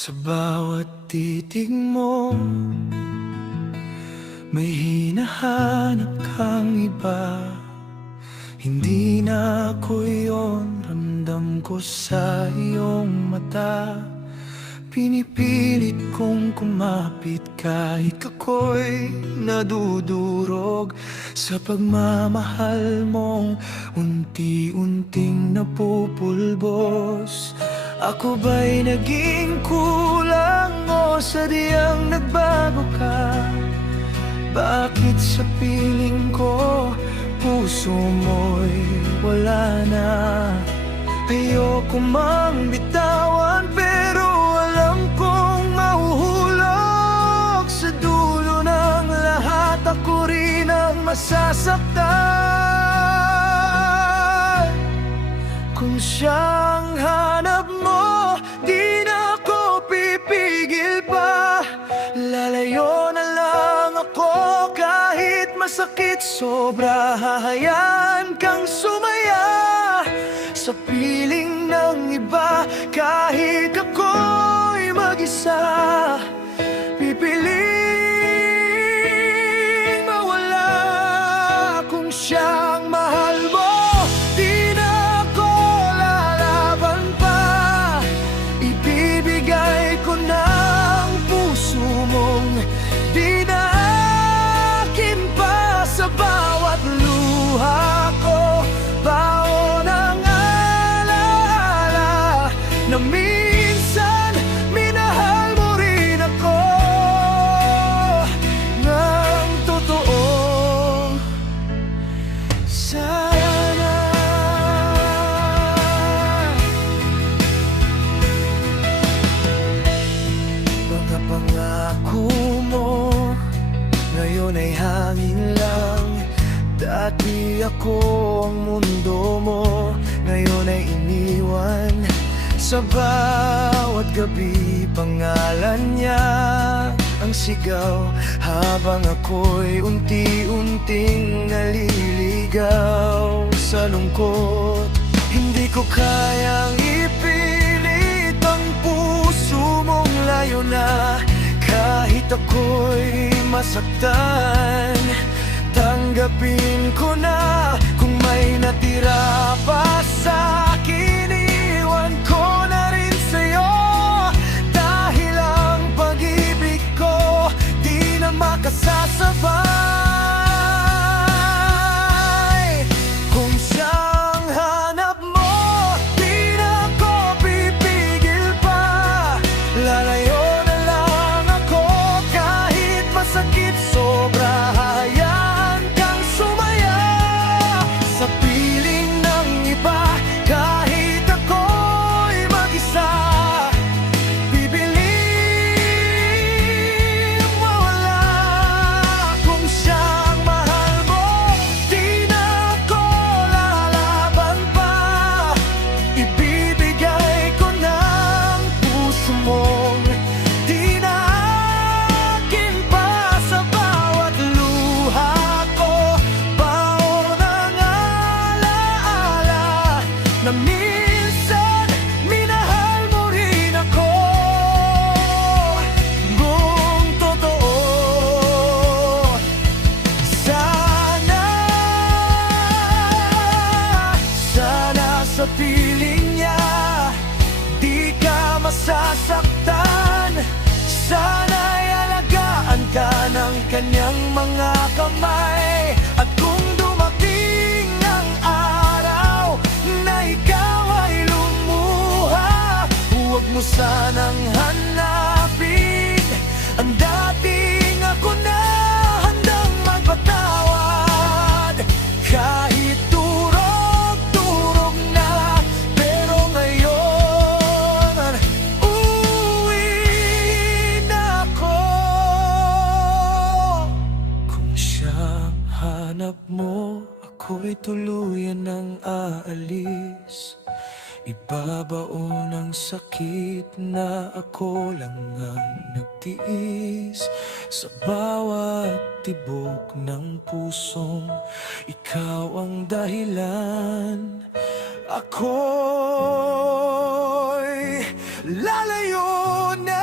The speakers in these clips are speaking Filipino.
Sa bawat titig mo, may hinahanap kang iba. Hindi na ako yun, ramdam ko sa iyong mata. Pinipilit kong kumapit kahit ako'y nadudurog sa pagmamahal mong unti-unting napupulbos. Ako ba'y naging kulang o sadyang nagbago ka? Bakit sa piling ko puso mo'y wala na? Ayoko mang bitawan pero alam kong mahuhulog sa dulo ng lahat. Ako rin ang masasaktan. Kung siyang hanap mo, di na ako pipigil pa. Lalayo na lang ako kahit masakit sobra. Hahayaan kang sumaya sa piling ng iba. Kahit ako'y mag-isa, pipiling mawala. Kung siyang mahal mo, di na ako lalaban pa. Ibibigay ko na ang puso mong di na akin pa. Sa bawat luha ko, baon ang alaala na minsan minahal mo rin ako ng totoo. Sana mga pangako mo ngayon ay hangin lang. Dati ako ang mundo mo, ngayon ay iniwan. Sa bawat gabi pangalan niya ang sigaw, habang ako'y unti-unting naliligaw sa lungkot. Hindi ko kayang ipilit ang puso mong layo na. Kahit ako'y masaktan, tanggapin ko na. Kung may natira pa sa'kin, iwan ko na rin sa'yo. Dahil ang pag-ibig ko di na makasasabay. Kung siyang hanap mo, di na ako pipigil pa. Lalayo na lang ako kahit masakit sobra. Hayaan kang sumaya sa piling ng iba. Kahit ako'y mag-isa, pipiling mawala. Kung siyang mahal mo, di na ako lalaban pa. Ibibigay ko ng puso mong di na akin pa. Sa bawat luha ko, baon ang alaala na minsan minahal mo rin ako buong totoo. Sana sa piling niya di ka masasaktan. Sana'y alagaan ka ng kanyang mga kamay. At kung dumating ang araw na ikaw ay lumuha, huwag mo sanang hanapin ang dating ako na handang magpatawad. Kahit turog-turog na, pero ngayon uuwi na ako. Kung siyang hanap mo, ako'y tuluyan ng aalis. Ibabaon ang sakit na ako lang ang nagtiis. Sa bawat tibok ng pusong ikaw ang dahilan. Ako'y lalayo na.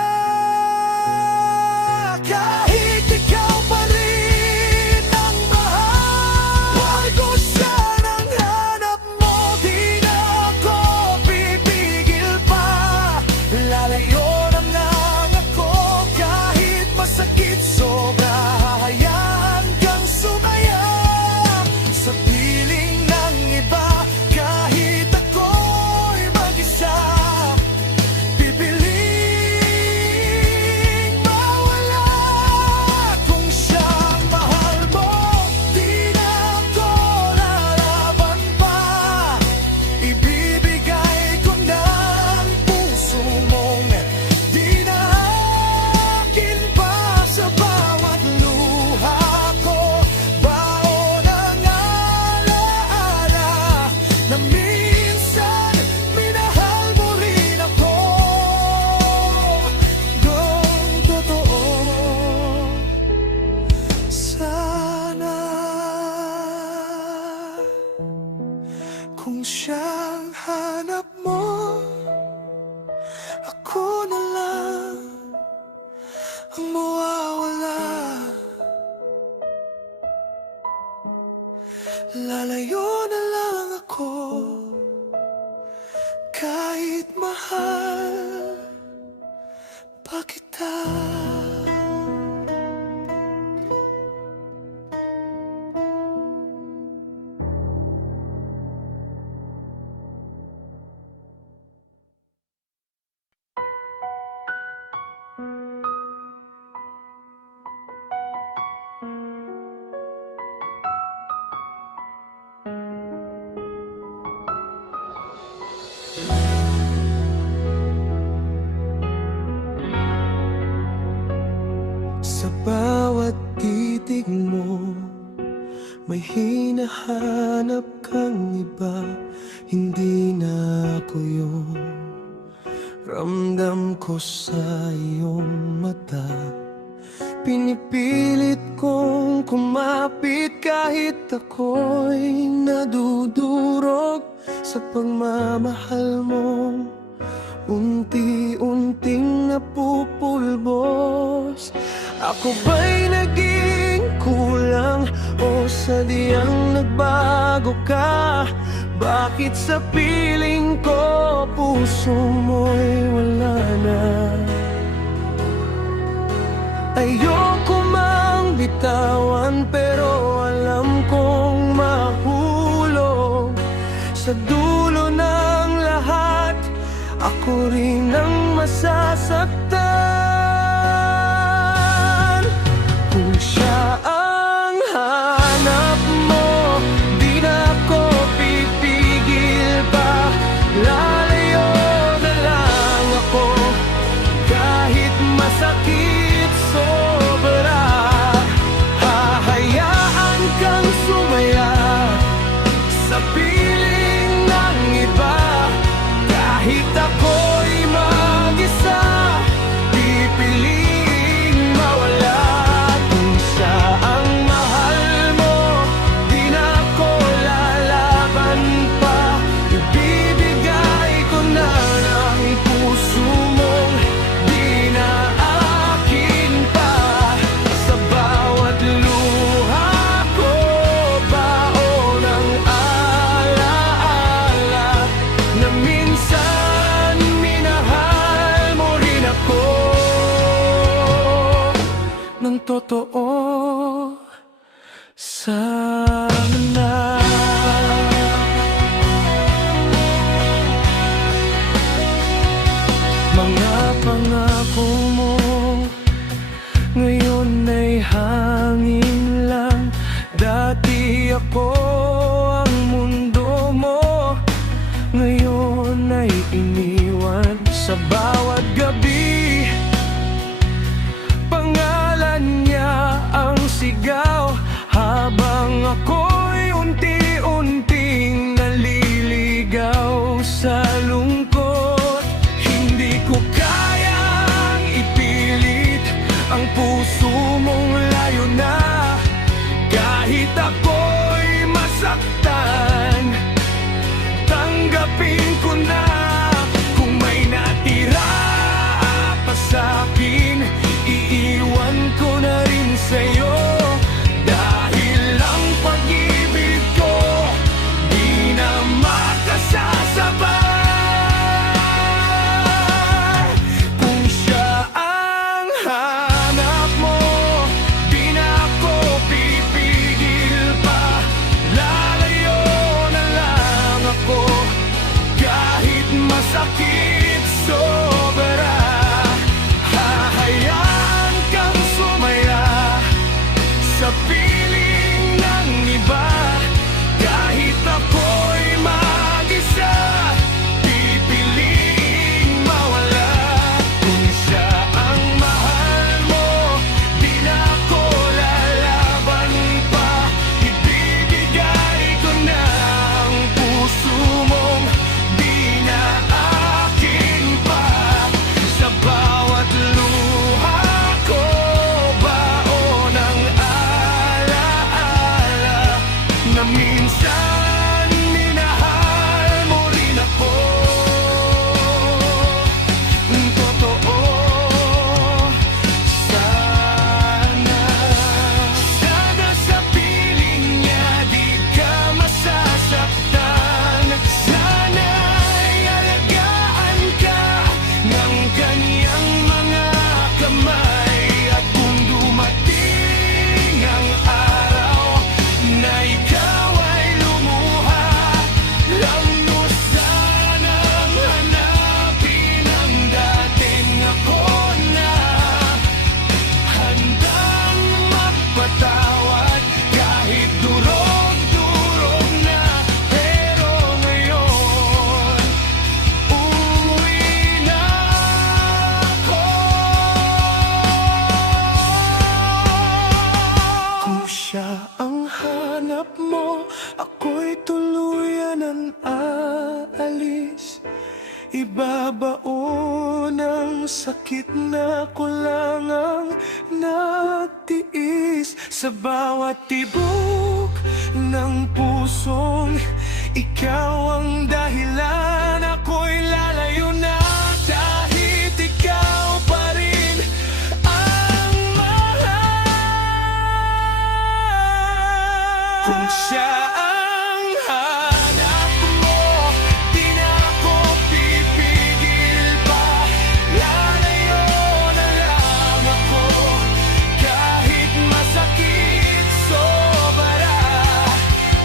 Sa bawat titig mo, may hinahanap kang iba. Hindi na ako yun. Ramdam ko sa iyong mata. Pinipilit kong kumapit kahit ako'y nadudurog sa pagmamahal mo. Unti-unting napupulbos. Ako ba'y naging kulang o sadyang nagbago ka? Bakit sa piling ko puso mo'y wala na? Ayoko mang bitawan pero alam kong mahulog. Sa dulo ng lahat, ako rin ang masasaktan. Kung siya ang hanap mo, di na ako pipigil pa. Lalayo na lang ako kahit masakit sobra. Hahayaan kang sumaya sa piling ng iba. Kahit ako'y mag-isa, pipiliing mawala. Kung siya ang mahal mo, di na ako lalaban pa. Ibibigay ko na ng puso mong di na akin pa. Sa bawat luha ko, baon ang alaala na minsan minahal mo rin ako ng totoo. Sana mga pangako mo ngayon ay hangin lang. Dati ako ang mundo mo, ngayon ay iniwan. Sa bawat gabi, pangalan niya ang sigaw. Habang ako'y unti-unting naliligaw sa lungkot. Hindi ko kayang ipilit ang puso mong layo na. Kahit ako'y masaktan, tanggapin ko na. Kung may natira taon-taon sakit na ko lang ang natiis. Sa bawat tibok ng pusong ikaw ang dahilan, ako'y lalayo na kahit ikaw pa rin ang mahal. Kung siya ang hanap mo, di na ako pipigil pa. Lalayo na lang ako kahit masakit sobra.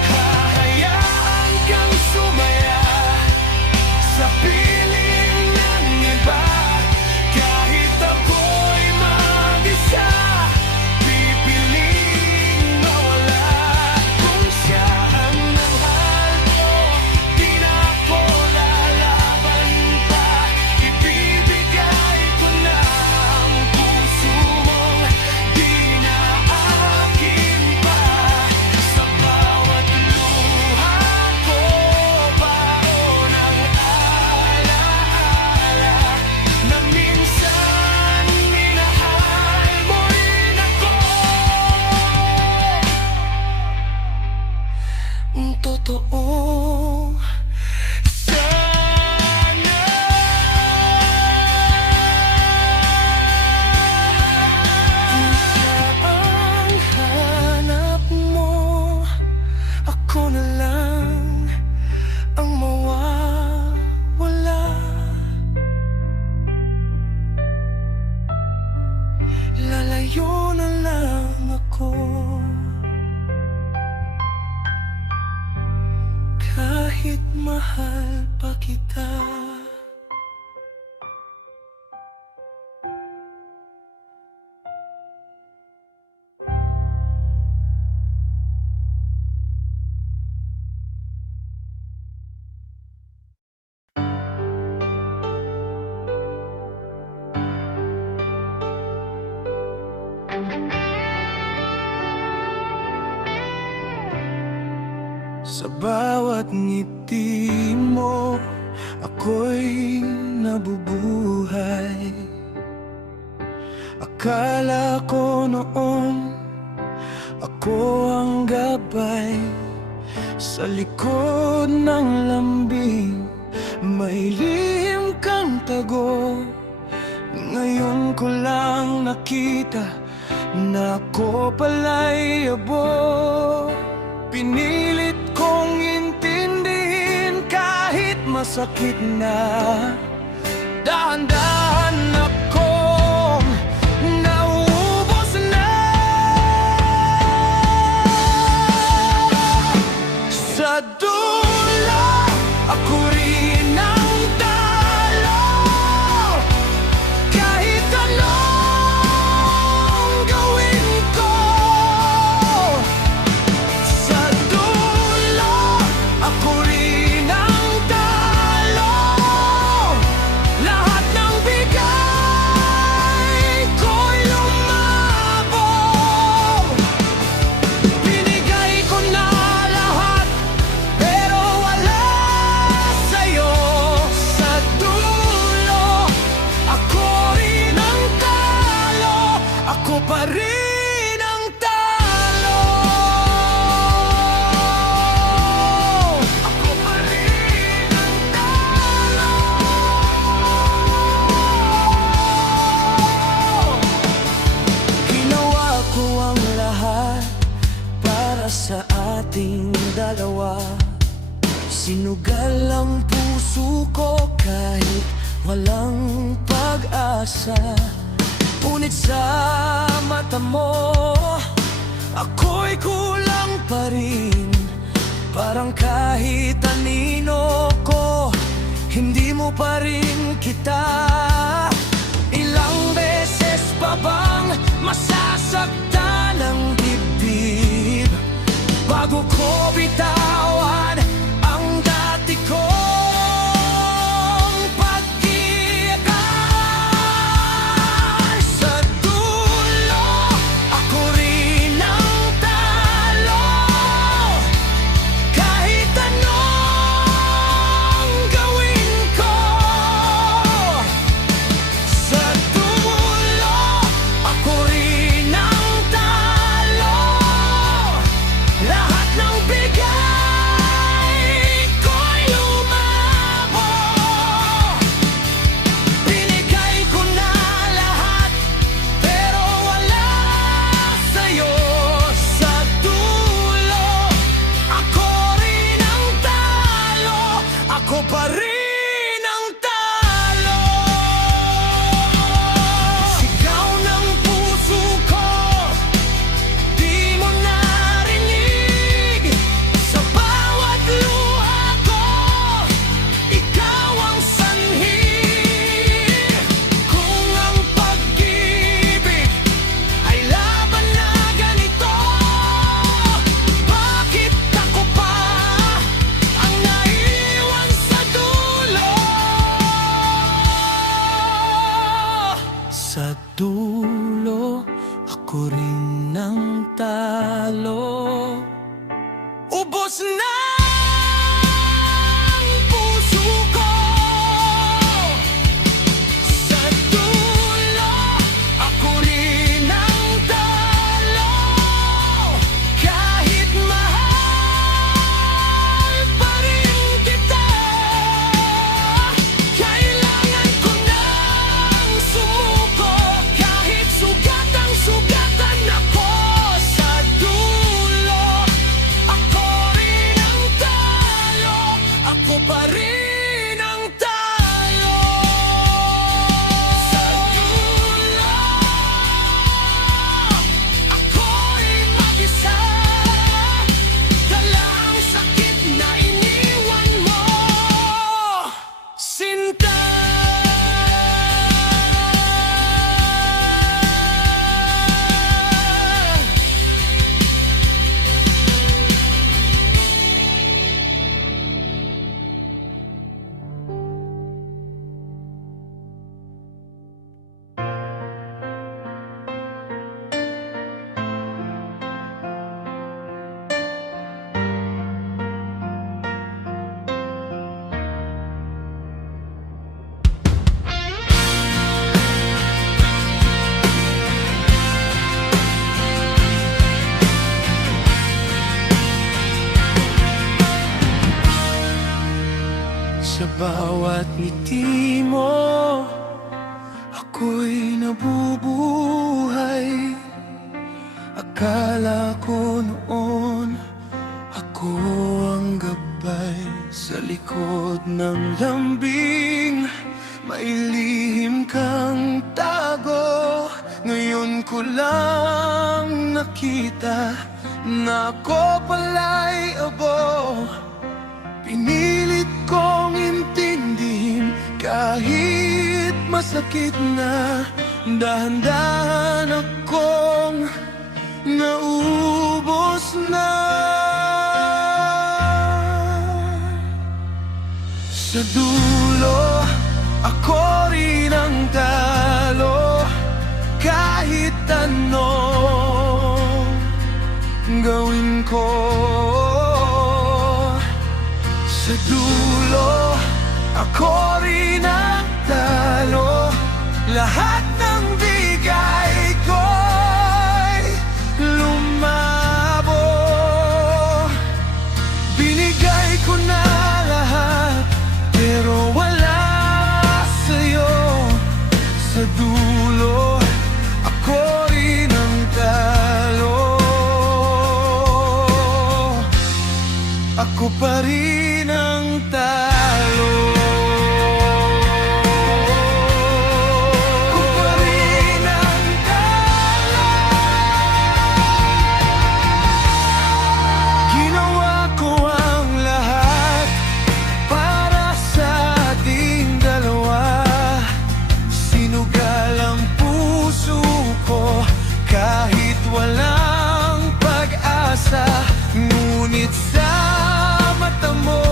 Hahayaan kang sumaya sa piling ng iba. Kahit ako'y mag-isa, pipiling mawala. Kung siya ang mahal ko, di na ako lalaban pa. Ibibigay ko na ang puso mong di na akin pa. Sa bawat luha ko, baon ang alaala na minsan minahal mo rin ako. Ang totoo sana. Kung siya ang hanap mo, ako na lang ang mawawala. Lalayo na lang ako kahit mahal pa kita. Sa bawat ngiti mo, ako'y nabubuhay. Akala ko noon, ako ang gabay. Sa likod ng lambing, may lihim kang tago. Ngayon ko lang nakita na ako pala'y abo. Pinilit kong intindihin kahit masakit na. Dahan-dahan akong nauubos na. Sa dulo, ako rin ang talo. Kahit anong gawin ko, sa dulo, ako rin ang talo. Lahat ng bigay ko'y lumabog. Binigay ko na lahat, pero wala sa'yo. Sa dulo, ako rin ang talo. Ako pa rin ang talo. Ako pa rin ang talo. Ginawa ko ang lahat para sa ating dalawa. Sinugal ang puso ko kahit walang pag-asa. Ngunit sa mata mo, ako'y kulang pa rin. Parang kahit anino ko, hindi mo pa rin kita. Ilang beses pa bang masasaktan ang dibdib bago ko bitawan ang dati kong pag-iyakan? Sa dulo, ako rin ang talo. Kahit anong gawin ko, Sa dulo, ako rin ang talo. Ubos na ang puso ko. Sa dulo, ako rin ang talo. Kahit mahal pa rin kita, kailangan ko nang sumuko. Kahit sugatan ako. Sa dulo, ako rin ang talo. Ako pa rin ang talo. Sa dulo, ako'y mag-isa. Dala ang sakit na iniwan mo, Sinta. Sa bawat ngiti mo, ako'y nabubuhay. Akala ko noon, ako ang gabay. Sa likod ng lambing, may lihim kang tago. Ngayon ko lang nakita na ako pala'y abo. Pinilit kong intindihin kahit masakit na. Dahan-dahan akong naubos na. Sa dulo, ako rin ang talo. Kahit anong gawin ko, sa dulo, ako rin ang talo. Lahat ng bigay ko'y lumabo. Binigay ko na lahat, pero wala sa'yo. Sa dulo, ako rin ang talo. Ako pa rin ang talo. Ako pa rin ang talo. Ginawa ko ang lahat para sa ating dalawa. Sinugal ang puso ko kahit walang pag-asa. Ngunit sa mata mo,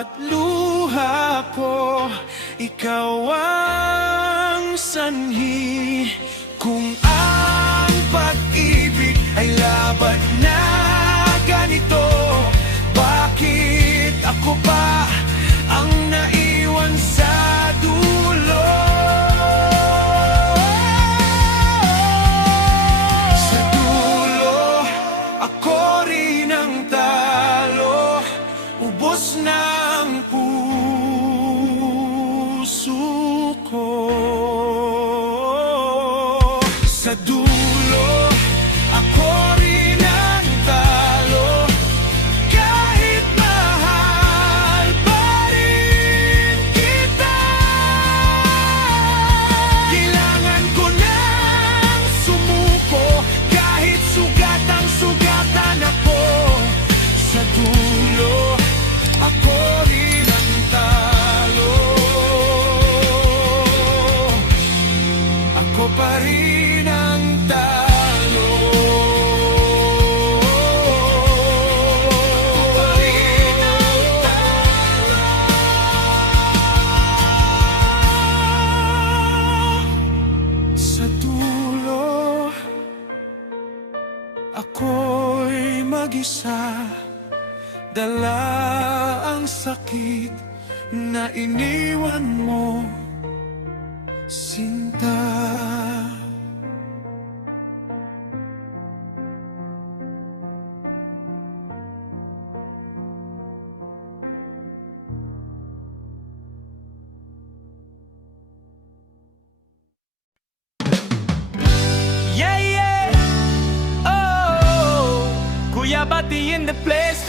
bawat luha ko, ikaw ang sanhi. Kung ang pag-ibig ay laban na ganito, bakit ako pa ang naiwan sa dulo? Sa dulo, ako rin ang talo. Ubos na ang puso ko. Sa dulo, ako rin ang talo. Kahit mahal pa rin kita, kailangan ko nang sumuko. Kahit sugatan ako. Sa dulo, ako rin ang talo. Ako pa rin ang talo. Ako pa rin ang talo. Sa dulo, ako'y mag-isa. Dala ang sakit na iniwan mo, Sinta. Yeah, yeah, oh, Kuya Bati in the place